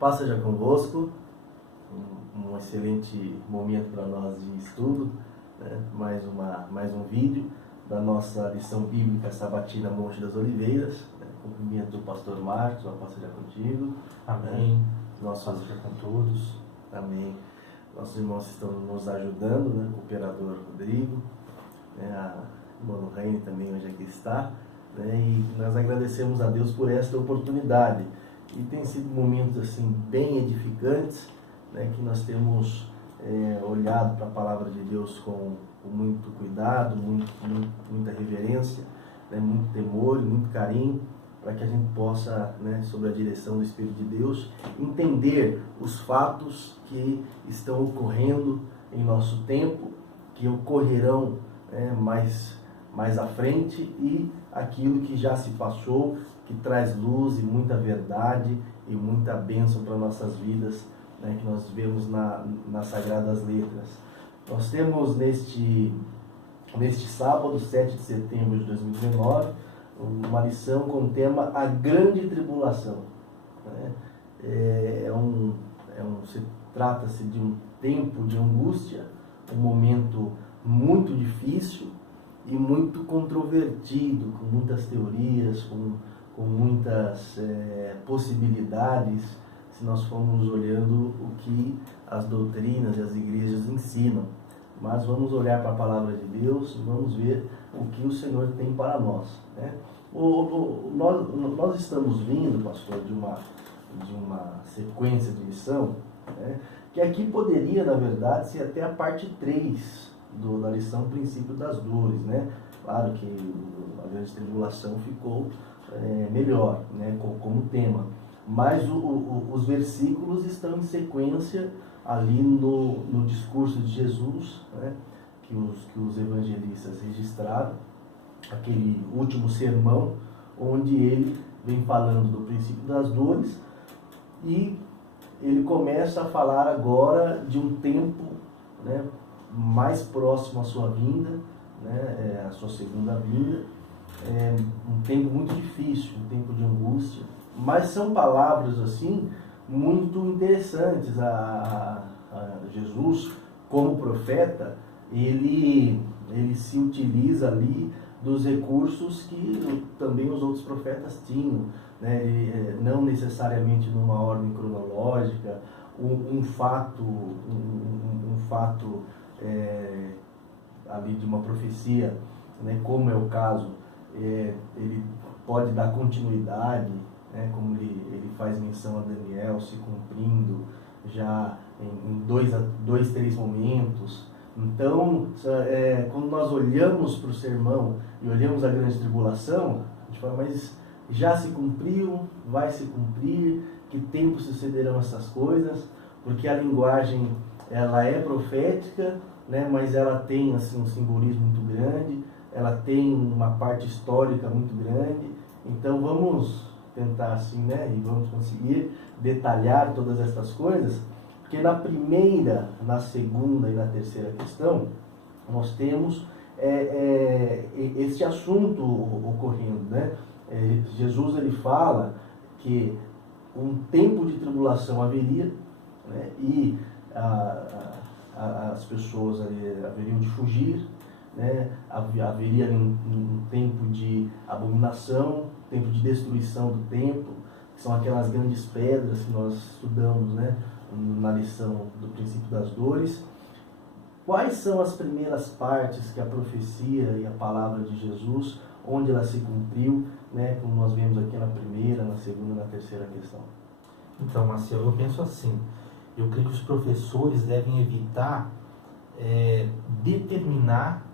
Paz seja convosco, um excelente momento para nós de estudo, né? mais um vídeo da nossa lição bíblica sabatina Monte das Oliveiras, né? Cumprimento do pastor Marcos, a paz seja contigo. Amém. Né? Paz seja com todos. Amém. Nossos irmãos estão nos ajudando, né? O cooperador Rodrigo, né? A irmã Reine também hoje aqui está, né? E nós agradecemos a Deus por esta oportunidade. E tem sido momentos assim bem edificantes, né, que nós temos olhado para a palavra de Deus com muito cuidado, muita reverência, né, muito temor e muito carinho, para que a gente possa, né, sob a direção do Espírito de Deus, entender os fatos que estão ocorrendo em nosso tempo, que ocorrerão, né, mais à frente, e aquilo que já se passou, que traz luz e muita verdade e muita bênção para nossas vidas, né, que nós vemos nas Sagradas Letras. Nós temos neste sábado, 7 de setembro de 2019, uma lição com o tema A Grande Tribulação. Né? Trata-se de um tempo de angústia, um momento muito difícil e muito controvertido, com muitas teorias, com muitas possibilidades, se nós formos olhando o que as doutrinas e as igrejas ensinam. Mas vamos olhar para a palavra de Deus e vamos ver o que o Senhor tem para nós. Né? Nós estamos vindo, pastor, de uma sequência de lição, né, que aqui poderia, na verdade, ser até a parte 3 da lição Princípio das Dores. Né? Claro que a grande tribulação ficou melhor, né, como tema, mas os versículos estão em sequência ali no discurso de Jesus, né, que os evangelistas registraram, aquele último sermão, onde ele vem falando do princípio das dores, e ele começa a falar agora de um tempo, né, mais próximo à sua vinda, né, a sua segunda vinda. Um tempo muito difícil, um tempo de angústia, mas são palavras assim muito interessantes. A Jesus, como profeta, ele se utiliza ali dos recursos que também os outros profetas tinham, né? Não necessariamente numa ordem cronológica, um fato ali de uma profecia, né, como é o caso. Ele pode dar continuidade, né, como ele faz menção a Daniel se cumprindo já em dois, três momentos. Então, quando nós olhamos para o sermão e olhamos a grande tribulação, a gente fala, mas já se cumpriu, vai se cumprir, que tempo sucederão essas coisas? Porque a linguagem, ela é profética, né, mas ela tem assim, um simbolismo muito grande, ela tem uma parte histórica muito grande. Então vamos tentar assim, né, e vamos conseguir detalhar todas essas coisas, porque na primeira, na segunda e na terceira questão, nós temos esse assunto ocorrendo, né? Jesus, ele fala que um tempo de tribulação haveria, né, e as pessoas haveriam de fugir, né? Haveria um tempo de abominação, tempo de destruição do templo, que são aquelas grandes pedras que nós estudamos, né, na lição do princípio das dores. Quais são as primeiras partes que a profecia e a palavra de Jesus, onde ela se cumpriu, né, como nós vemos aqui na primeira, na segunda e na terceira questão? Então, Marcelo, eu penso assim, eu creio que os professores devem evitar determinar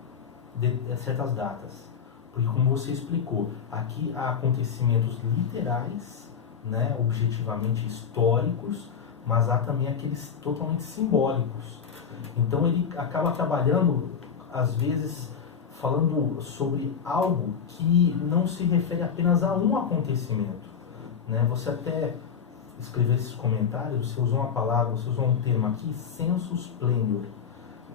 certas datas, porque como você explicou, aqui há acontecimentos literais, né, objetivamente históricos, mas há também aqueles totalmente simbólicos. Então ele acaba trabalhando, às vezes, falando sobre algo que não se refere apenas a um acontecimento, né? Você até escreveu esses comentários, você usou uma palavra, você usou um termo aqui, sensus splendor,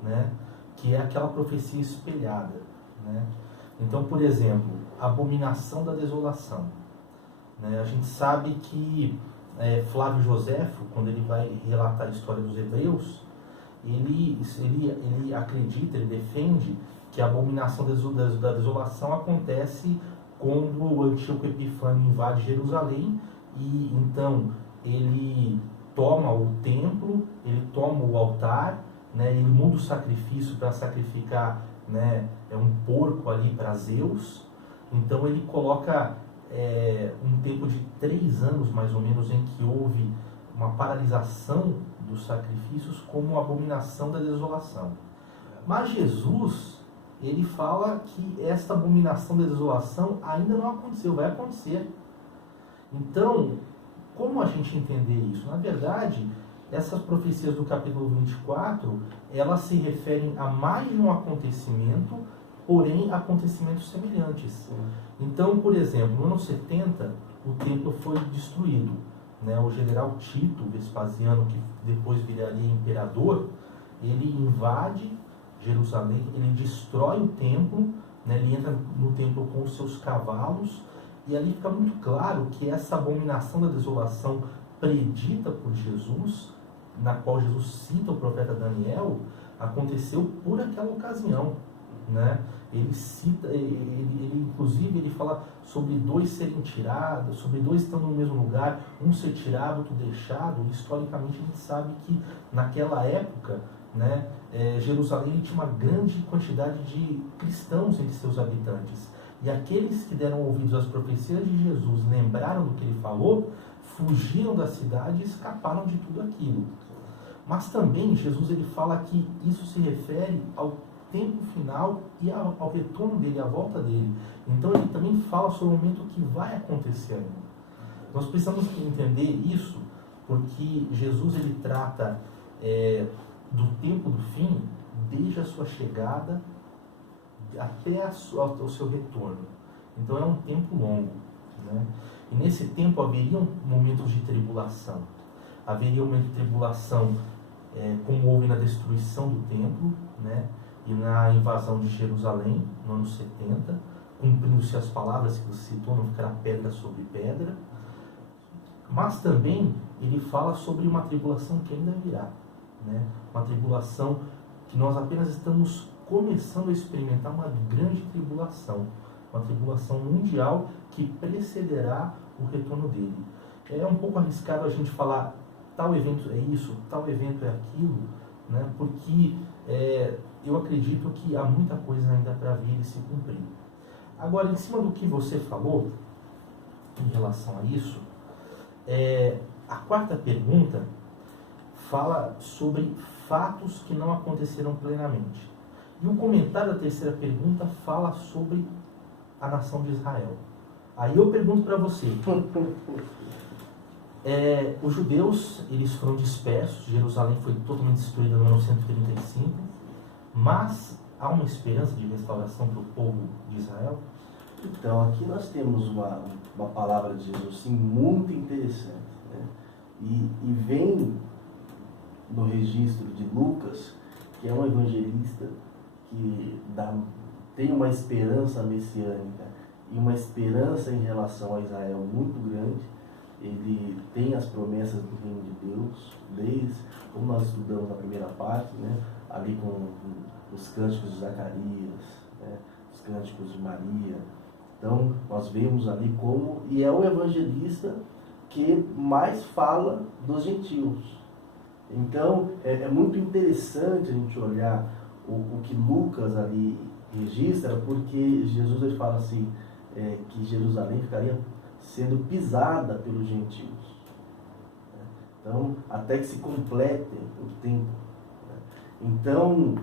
né? Que é aquela profecia espelhada, né? Então, por exemplo, a abominação da desolação, né? A gente sabe que Flávio Joséfo, quando ele vai relatar a história dos hebreus, ele acredita, ele defende que a abominação da desolação acontece quando o Antíoco Epifânio invade Jerusalém e então ele toma o templo, ele toma o altar, né, ele muda o sacrifício para sacrificar, né, um porco ali para Zeus. Então ele coloca um tempo de 3 anos mais ou menos em que houve uma paralisação dos sacrifícios como abominação da desolação. Mas Jesus, ele fala que esta abominação da desolação ainda não aconteceu, vai acontecer. Então, como a gente entender isso? Na verdade, essas profecias do capítulo 24, elas se referem a mais de um acontecimento, porém acontecimentos semelhantes. Então, por exemplo, no ano 70, o templo foi destruído. Né? O general Tito Vespasiano, que depois viraria imperador, ele invade Jerusalém, ele destrói o templo, né? Ele entra no templo com os seus cavalos, e ali fica muito claro que essa abominação da desolação predita por Jesus, na qual Jesus cita o profeta Daniel, aconteceu por aquela ocasião, né? Ele cita, inclusive ele fala sobre 2 serem tirados, sobre 2 estando no mesmo lugar, um ser tirado, outro deixado. Historicamente a gente sabe que naquela época, né, Jerusalém tinha uma grande quantidade de cristãos entre seus habitantes. E aqueles que deram ouvidos às profecias de Jesus, lembraram do que ele falou, fugiram da cidade e escaparam de tudo aquilo. Mas também Jesus ele fala que isso se refere ao tempo final e ao retorno dele, à volta dele. Então ele também fala sobre o momento que vai acontecer ainda. Nós precisamos entender isso porque Jesus ele trata do tempo do fim desde a sua chegada até o seu retorno. Então é um tempo longo, né? E nesse tempo haveriam momentos de tribulação. Haveria um momento de tribulação como houve na destruição do templo, né? E na invasão de Jerusalém, no ano 70, cumprindo-se as palavras que você citou, não ficará pedra sobre pedra. Mas também ele fala sobre uma tribulação que ainda virá, né? Uma tribulação que nós apenas estamos começando a experimentar, uma grande tribulação, uma tribulação mundial que precederá o retorno dele. É um pouco arriscado a gente falar tal evento é isso, tal evento é aquilo, né? Porque eu acredito que há muita coisa ainda para vir e se cumprir. Agora, em cima do que você falou em relação a isso, a 4ª pergunta fala sobre fatos que não aconteceram plenamente. E o comentário da 3ª pergunta fala sobre a nação de Israel. Aí eu pergunto para você, os judeus eles foram dispersos, Jerusalém foi totalmente destruída no ano 135, mas há uma esperança de restauração para o povo de Israel? Então, aqui nós temos uma palavra de Jesus sim, muito interessante, né? E vem no registro de Lucas, que é um evangelista que tem uma esperança messiânica e uma esperança em relação a Israel muito grande. Ele tem as promessas do reino de Deus, desde como nós estudamos na primeira parte, né? Ali com os cânticos de Zacarias, né? Os cânticos de Maria. Então, nós vemos ali como... E é o evangelista que mais fala dos gentios. Então, é muito interessante a gente olhar o que Lucas ali registra, porque Jesus ele fala assim, que Jerusalém ficaria sendo pisada pelos gentios. Então, até que se complete o tempo. Então,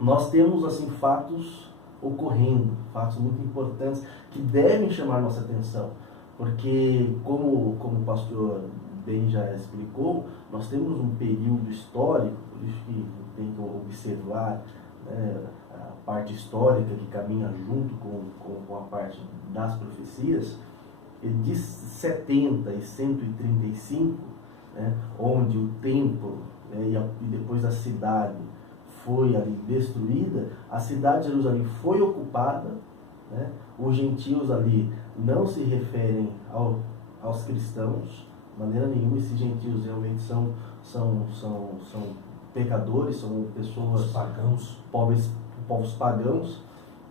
nós temos assim fatos ocorrendo, fatos muito importantes que devem chamar nossa atenção, porque como o pastor bem já explicou, nós temos um período histórico, por isso que tem que observar, né, a parte histórica que caminha junto com a parte das profecias, de 70 e 135, né, onde o templo, né, e depois a cidade foi ali destruída, a cidade de Jerusalém foi ocupada, né, os gentios ali não se referem aos cristãos, maneira nenhuma. Esses gentios realmente são pecadores, são pessoas pagãos, povos pagãos.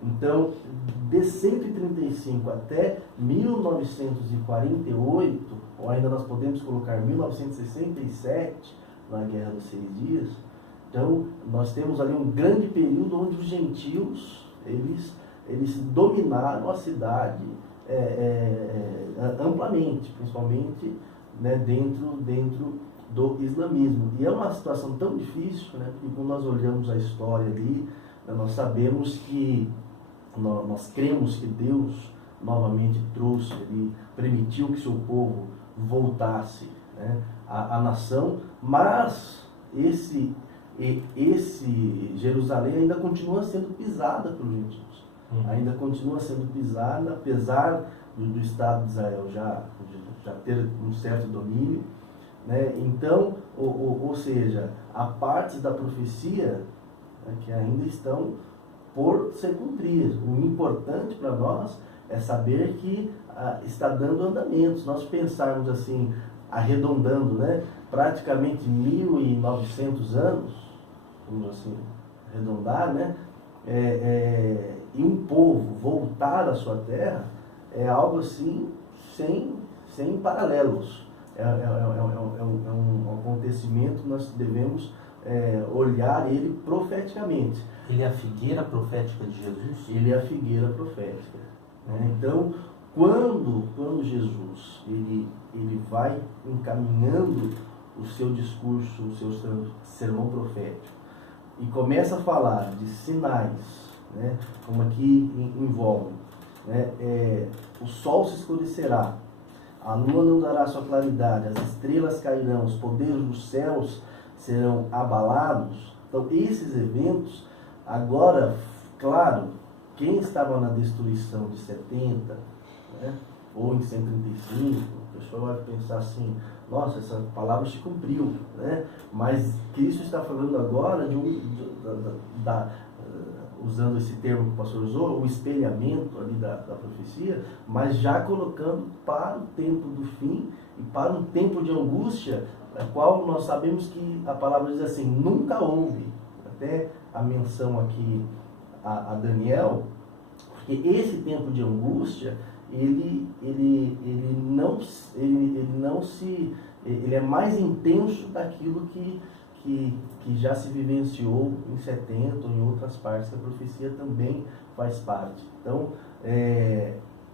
Então, de 135 até 1948, ou ainda nós podemos colocar 1967, na Guerra dos 6 Dias, então nós temos ali um grande período onde os gentios, eles dominaram a cidade amplamente, principalmente, né, dentro do islamismo. E é uma situação tão difícil, né, porque quando nós olhamos a história ali, nós sabemos que nós cremos que Deus novamente trouxe, Ele permitiu que seu povo voltasse, né, à nação, mas esse Jerusalém ainda continua sendo pisada pelos gentios, ainda continua sendo pisada, apesar do Estado de Israel já ter um certo domínio, né? Então, ou seja, há partes da profecia, né, que ainda estão por ser cumpridas. O importante para nós é saber que está dando andamento. Se nós pensarmos assim, arredondando, né, praticamente 1.900 anos, vamos assim arredondar, né, e um povo voltar à sua terra, é algo assim sem paralelos. É um acontecimento que nós devemos olhar ele profeticamente. Ele é a figueira profética de Jesus? Ele é a figueira profética, né? Então, quando Jesus ele vai encaminhando o seu discurso, o seu sermão profético, e começa a falar de sinais, né, como aqui envolve, né, o sol se escurecerá, a lua não dará sua claridade, as estrelas cairão, os poderes dos céus serão abalados. Então, esses eventos, agora, claro, quem estava na destruição de 70, né, ou em 135, o pessoal vai pensar assim, nossa, essa palavra se cumpriu, né? Mas Cristo está falando agora usando esse termo que o pastor usou, o espelhamento ali da profecia, mas já colocando para o tempo do fim e para um tempo de angústia, a qual nós sabemos que a palavra diz assim, nunca houve, até a menção aqui a Daniel, porque esse tempo de angústia, ele é mais intenso daquilo que já se vivenciou em 70 ou em outras partes, que a profecia também faz parte. Então,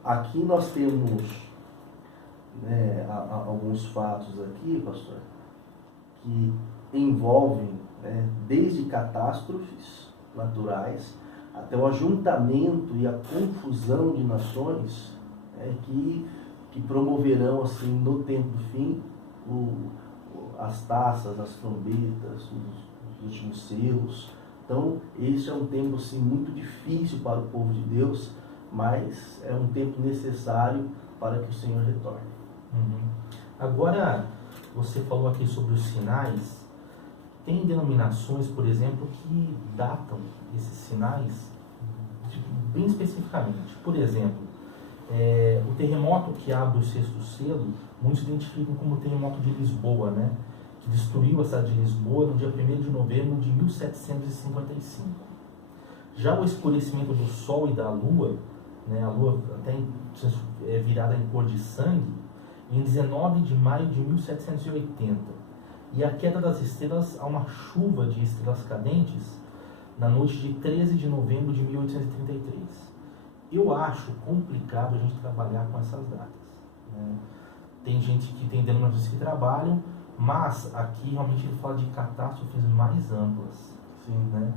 aqui nós temos, né, alguns fatos aqui, pastor, que envolvem, né, desde catástrofes naturais até o ajuntamento e a confusão de nações, que promoverão assim no tempo do fim as taças, as trombetas, os últimos selos. Então, esse é um tempo assim, muito difícil para o povo de Deus, mas é um tempo necessário para que o Senhor retorne. Agora, você falou aqui sobre os sinais. Tem denominações, por exemplo, que datam esses sinais bem especificamente. Por exemplo, o terremoto que abre o sexto selo, muitos identificam como o terremoto de Lisboa, né? Que destruiu a cidade de Lisboa no dia 1º de novembro de 1755. Já o escurecimento do Sol e da Lua, né, a Lua até virada em cor de sangue, em 19 de maio de 1780. E a queda das estrelas a uma chuva de estrelas cadentes na noite de 13 de novembro de 1833. Eu acho complicado a gente trabalhar com essas datas, né? Tem gente que tem denominações que trabalham, mas aqui realmente ele fala de catástrofes mais amplas. Sim. Né?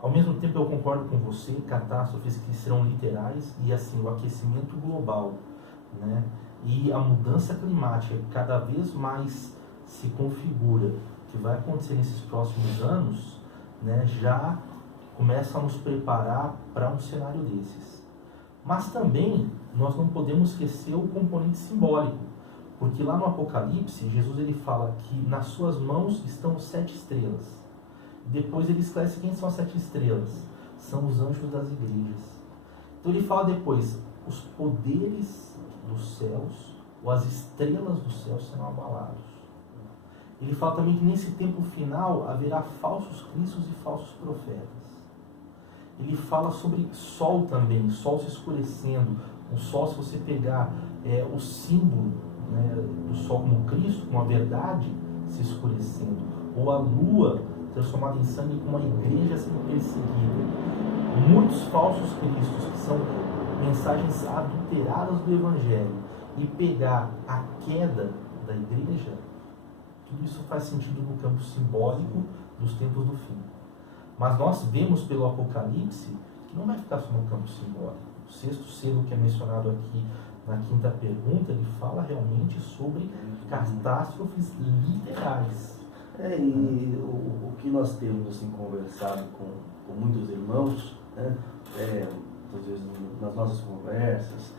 Ao mesmo tempo eu concordo com você, catástrofes que serão literais e assim, o aquecimento global, né? E a mudança climática cada vez mais se configura, que vai acontecer nesses próximos anos, né? Já começa a nos preparar para um cenário desses. Mas também nós não podemos esquecer o componente simbólico, porque lá no Apocalipse, Jesus ele fala que nas suas mãos estão 7 estrelas. Depois ele esclarece quem são as 7 estrelas. São os anjos das igrejas. Então ele fala depois, os poderes dos céus ou as estrelas do céu serão abalados. Ele fala também que nesse tempo final haverá falsos cristos e falsos profetas. Ele fala sobre sol também, sol se escurecendo. O sol, se você pegar o símbolo, né, do sol como Cristo, como a verdade se escurecendo, ou a lua transformada em sangue como a igreja sendo perseguida. Muitos falsos cristos, que são mensagens adulteradas do Evangelho, e pegar a queda da igreja, tudo isso faz sentido no campo simbólico dos tempos do fim. Mas nós vemos pelo Apocalipse que não vai ficar só no campo simbólico. O sexto selo que é mencionado aqui na quinta pergunta, ele fala realmente sobre catástrofes literais. E o que nós temos assim, conversado com muitos irmãos, né, às vezes nas nossas conversas,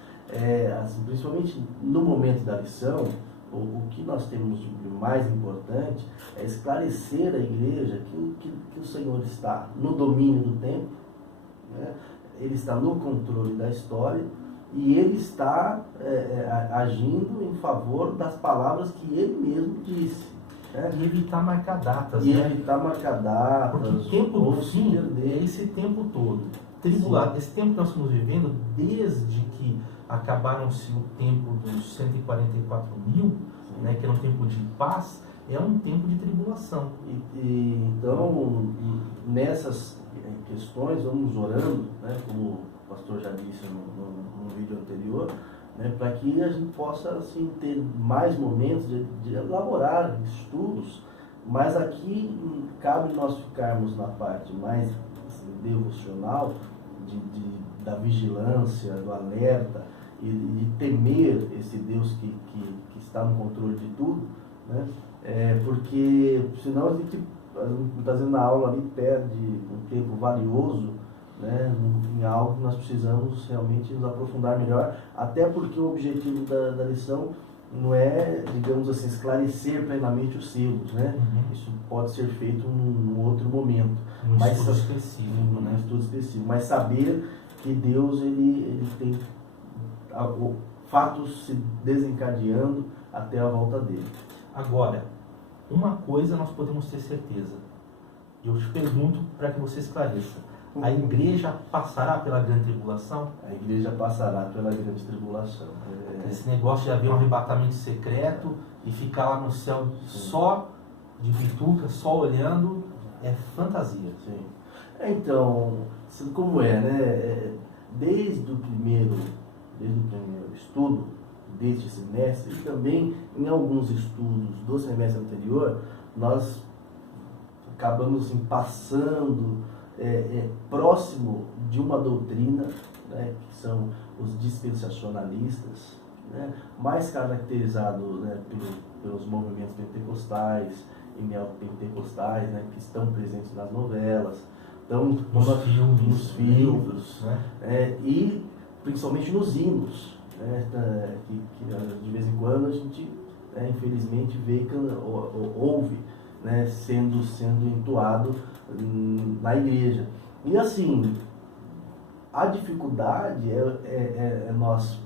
assim, principalmente no momento da lição, o que nós temos de mais importante é esclarecer a igreja que o Senhor está no domínio do tempo, né? Ele está no controle da história e Ele está agindo em favor das palavras que Ele mesmo disse. Né? E evitar marcar datas. E né? evitar marcar datas. Porque o tempo do fim é esse tempo todo. Esse tempo que nós estamos vivendo, desde que acabaram-se o tempo dos 144 mil, né, que era um tempo de paz, é um tempo de tribulação. Então, nessas questões, vamos orando, né, como o pastor já disse no vídeo anterior, né, para que a gente possa assim, ter mais momentos de elaborar estudos, mas aqui cabe nós ficarmos na parte mais assim, devocional, da vigilância, do alerta, e de temer esse Deus que está no controle de tudo, né? Porque senão a gente, fazendo a aula ali, perde um tempo valioso, né, em algo que nós precisamos realmente nos aprofundar melhor, até porque o objetivo da lição não é, digamos assim, esclarecer plenamente os selos, né? Uhum. Isso pode ser feito num outro momento. Estudo específico, né? Estudo específico. Mas saber que Deus ele tem fatos se desencadeando até a volta dele. Agora, uma coisa nós podemos ter certeza. Eu te pergunto para que você esclareça. A igreja passará pela grande tribulação? A igreja passará pela grande tribulação. Esse negócio de haver um arrebatamento secreto e ficar lá no céu só de bituca, só olhando, é fantasia. Sim. Então, como né? Desde o primeiro estudo deste semestre e também em alguns estudos do semestre anterior, nós acabamos assim, passando próximo de uma doutrina, né, que são os dispensacionalistas, né, mais caracterizado, né, pelos movimentos pentecostais e neopentecostais, né, que estão presentes nas novelas, então, nos filmes, né, e principalmente nos hinos, né, que de vez em quando a gente, infelizmente, vê ou ouve, né, sendo entoado na igreja. E assim, a dificuldade é nós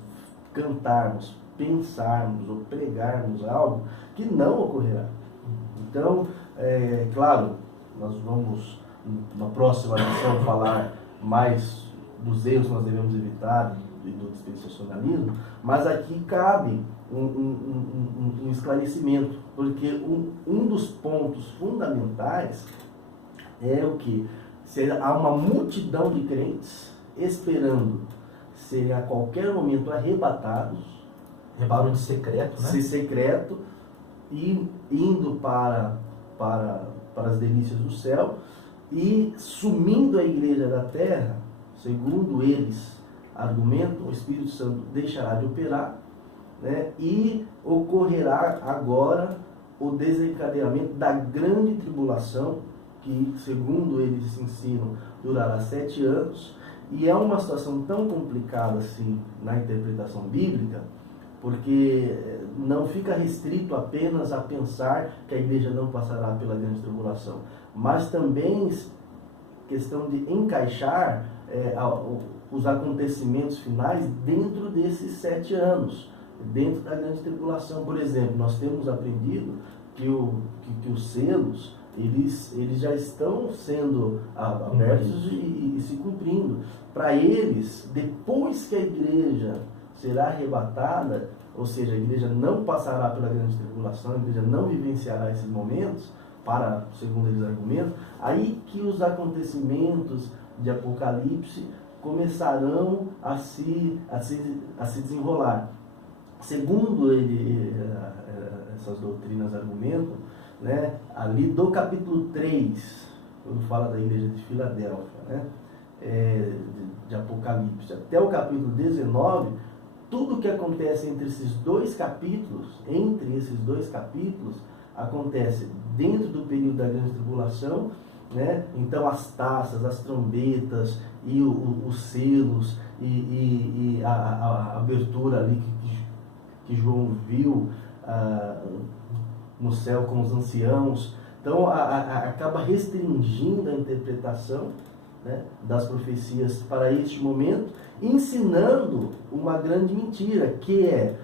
cantarmos, pensarmos ou pregarmos algo que não ocorrerá. Então, claro, nós vamos na próxima lição falar mais dos erros que nós devemos evitar do dispensacionalismo, mas aqui cabe um esclarecimento, porque um dos pontos fundamentais é o que? Há uma multidão de crentes esperando serem a qualquer momento arrebatados, arrebatamento secreto, né? Ser secreto, e indo para as delícias do céu, e sumindo a igreja da terra, segundo eles argumentam, o Espírito Santo deixará de operar, né, e ocorrerá agora o desencadeamento da grande tribulação, que, segundo eles ensinam, durará 7 anos, e é uma situação tão complicada assim na interpretação bíblica, porque não fica restrito apenas a pensar que a igreja não passará pela grande tribulação, mas também questão de encaixar os acontecimentos finais dentro desses 7 anos, dentro da grande tribulação. Por exemplo, nós temos aprendido que os selos, eles já estão sendo abertos e se cumprindo. Para eles, depois que a igreja será arrebatada, ou seja, a igreja não passará pela grande tribulação, a igreja não vivenciará esses momentos, segundo eles argumentam, aí que os acontecimentos de Apocalipse começarão a se desenrolar. Segundo essas doutrinas argumentam, né, ali do capítulo 3, quando fala da igreja de Filadélfia, né, de Apocalipse, até o capítulo 19, tudo que acontece entre esses dois capítulos, acontece dentro do período da grande tribulação, né? Então as taças, as trombetas e os selos e a abertura ali que João viu no céu com os anciãos. Então acaba restringindo a interpretação, né, das profecias para este momento, ensinando uma grande mentira, que é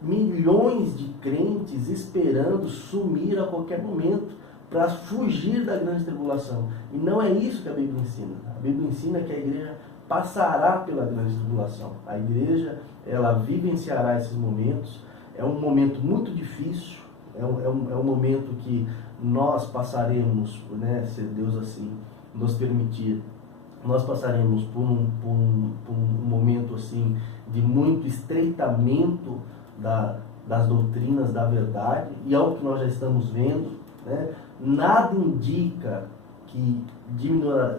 milhões de crentes esperando sumir a qualquer momento para fugir da grande tribulação. E não é isso que a Bíblia ensina. A Bíblia ensina que a igreja passará pela grande tribulação. A igreja, ela vivenciará esses momentos. É um momento muito difícil, é um momento que nós passaremos, né, se Deus assim nos permitir, nós passaremos por um momento assim de muito estreitamento das doutrinas da verdade, e é o que nós já estamos vendo, né? Nada indica que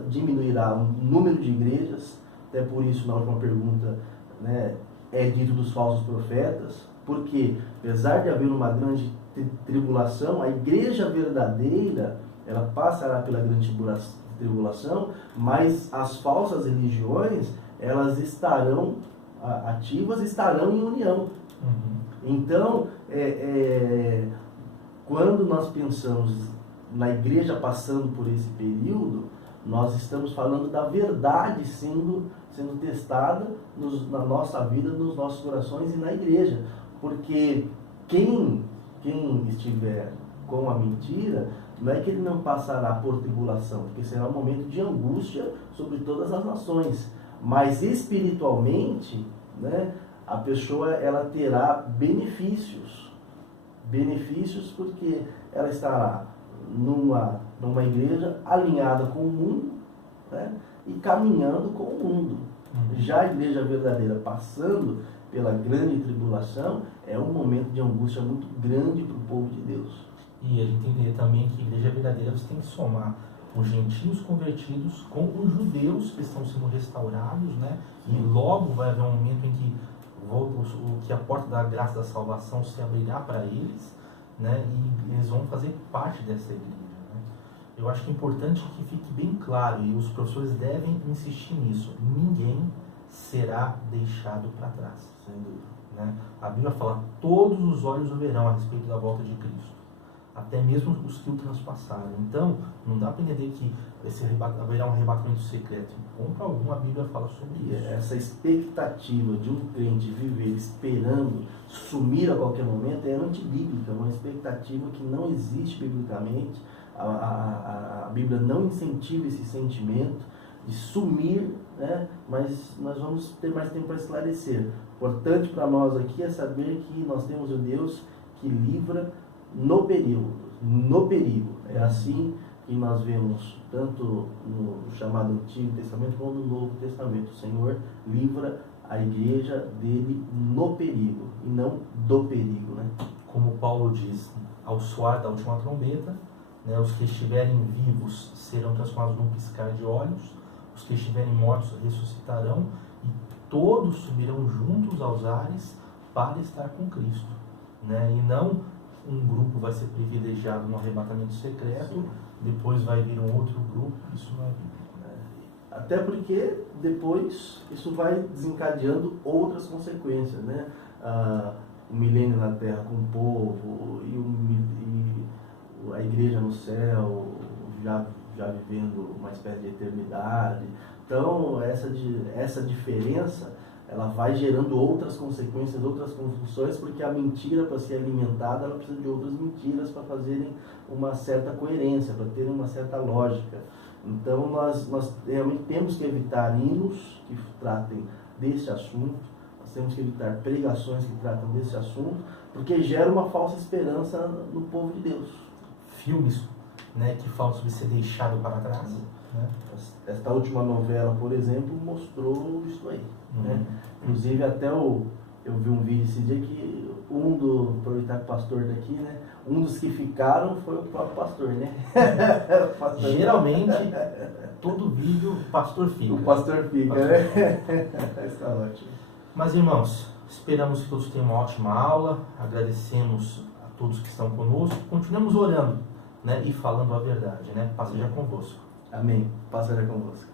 diminuirá o número de igrejas, até por isso na última pergunta, né, é dito dos falsos profetas, porque apesar de haver uma grande tribulação, a igreja verdadeira, ela passará pela grande tribulação, mas as falsas religiões, elas estarão ativas, estarão em união. Então, quando nós pensamos na igreja passando por esse período, nós estamos falando da verdade sendo testada na nossa vida, nos nossos corações e na igreja. Porque quem estiver com a mentira, não é que ele não passará por tribulação, porque será um momento de angústia sobre todas as nações. Mas espiritualmente, né, a pessoa, ela terá benefícios porque ela estará numa igreja alinhada com o mundo, né, e caminhando com o mundo. Já a igreja verdadeira passando pela grande tribulação é um momento de angústia muito grande para o povo de Deus. E a gente entender também que a igreja verdadeira você tem que somar os gentios convertidos com os judeus que estão sendo restaurados, né? E logo vai haver um momento em que a porta da graça da salvação se abrirá para eles, né? E eles vão fazer parte dessa igreja, né? Eu acho que é importante que fique bem claro, e os professores devem insistir nisso: ninguém será deixado para trás, sem dúvida, né? A Bíblia fala: todos os olhos o verão a respeito da volta de Cristo, até mesmo os que o transpassaram. Então, não dá para entender que haverá um arrebatamento secreto. Em ponto algum, a Bíblia fala sobre isso. Essa expectativa de um crente viver esperando sumir a qualquer momento é antibíblica, uma expectativa que não existe biblicamente. A Bíblia não incentiva esse sentimento de sumir, né? Mas nós vamos ter mais tempo para esclarecer. Importante para nós aqui é saber que nós temos um Deus que livra no perigo. É assim que nós vemos tanto no chamado Antigo Testamento como no Novo Testamento. O Senhor livra a igreja dele no perigo e não do perigo, né? Como Paulo diz: ao soar da última trombeta, né, os que estiverem vivos serão transformados num piscar de olhos, os que estiverem mortos ressuscitarão, e todos subirão juntos aos ares para estar com Cristo, né? E não um grupo vai ser privilegiado no arrebatamento secreto, sim, depois vai vir um outro grupo. Isso não é bíblico. Até porque depois isso vai desencadeando outras consequências, né? O milênio na terra com o povo e a igreja no céu já vivendo uma espécie de eternidade. Então essa diferença ela vai gerando outras consequências, outras construções, porque a mentira, para ser alimentada, ela precisa de outras mentiras para fazerem uma certa coerência, para terem uma certa lógica. Então, nós realmente temos que evitar hinos que tratem desse assunto, nós temos que evitar pregações que tratam desse assunto, porque gera uma falsa esperança no povo de Deus. Filmes, né, que falam sobre ser deixado para trás. Né? Esta última novela, por exemplo, mostrou isso aí. Né? Inclusive, até eu vi um vídeo esse dia que aproveitar que o pastor daqui, né? Um dos que ficaram foi o próprio pastor, né? Pastor. Geralmente, todo vídeo, o pastor fica. O pastor fica, né? Está ótimo. Mas, irmãos, esperamos que todos tenham uma ótima aula. Agradecemos a todos que estão conosco. Continuemos orando, né? E falando a verdade, né? Paz seja convosco. Amém. Paz seja convosco.